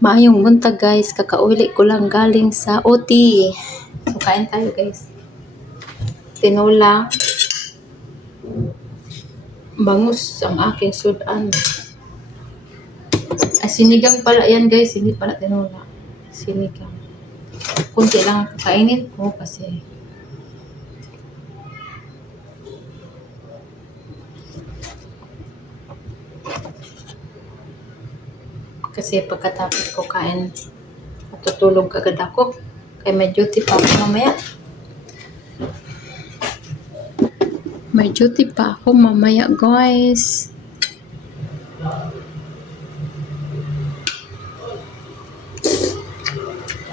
Maayong buntag guys, kakauli ko lang galing sa OT. So kain tayo guys. Tinola. Bangus ang aking sudan. Ay, sinigang pala yan guys, hindi pala tinola. Sinigang. Kunti lang ang kakainin ko kasi kasi pagkatapos ko kain matutulog agad ako kaya may duty pa ako mamaya may duty pa ako mamaya guys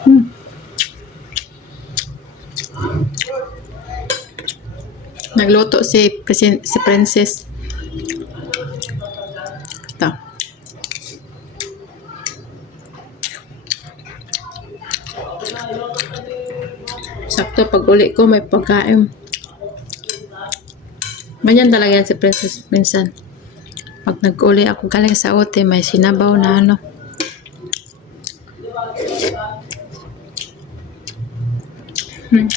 Hmm. Nagluto si, si Princess. Sakto pag uli ko may pagkain. Ganyan talaga yan si Princess minsan. Pag nag-uli ako galing sa ote, may sinabaw na ano. Hmm.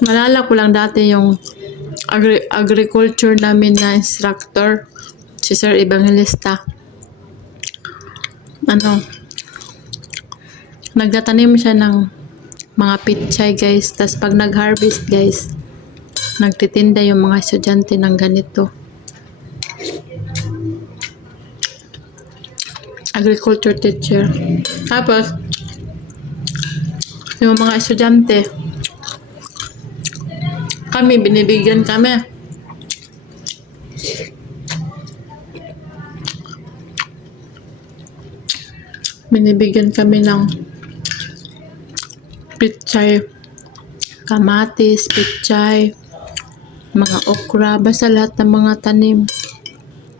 Malala ko lang dati yung agri- agriculture namin na instructor, si Sir Evangelista. Ano, nagtatanim siya ng mga pitchay guys. Tapos pag nag-harvest guys, nagtitinda yung mga estudyante ng ganito. Agriculture teacher. Tapos, yung mga estudyante, kami, binibigyan kami. Binibigyan kami ng pitchay, kamatis, pitchay, mga okra, basta lahat ng mga tanim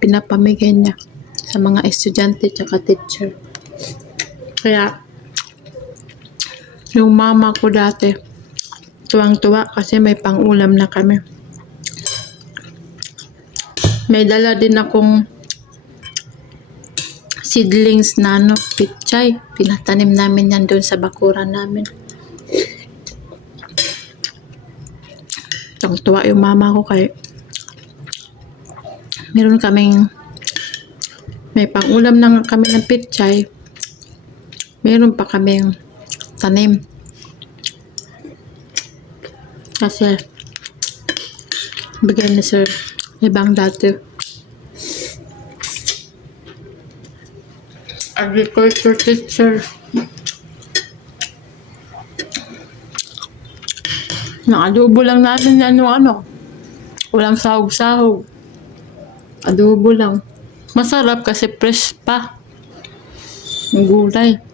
pinapamigay niya sa mga estudyante tsaka teacher. Kaya, yung mama ko dati, tuwang-tuwa kasi may pang-ulam na kami. May dala din akong seedlings na ano, pitchay. Pinatanim namin yan doon sa bakuran namin. Tuwang-tuwa yung mama ko kay meron kaming may pang-ulam na kami ng pitchay. Meron pa kaming tanim. Kasi, bigay ni Sir ibang dati. Agriculture teacher. Nakadubo lang natin yan yung ano. Walang sahog-sahog. Adobo lang. Masarap kasi fresh pa. Yung gulay.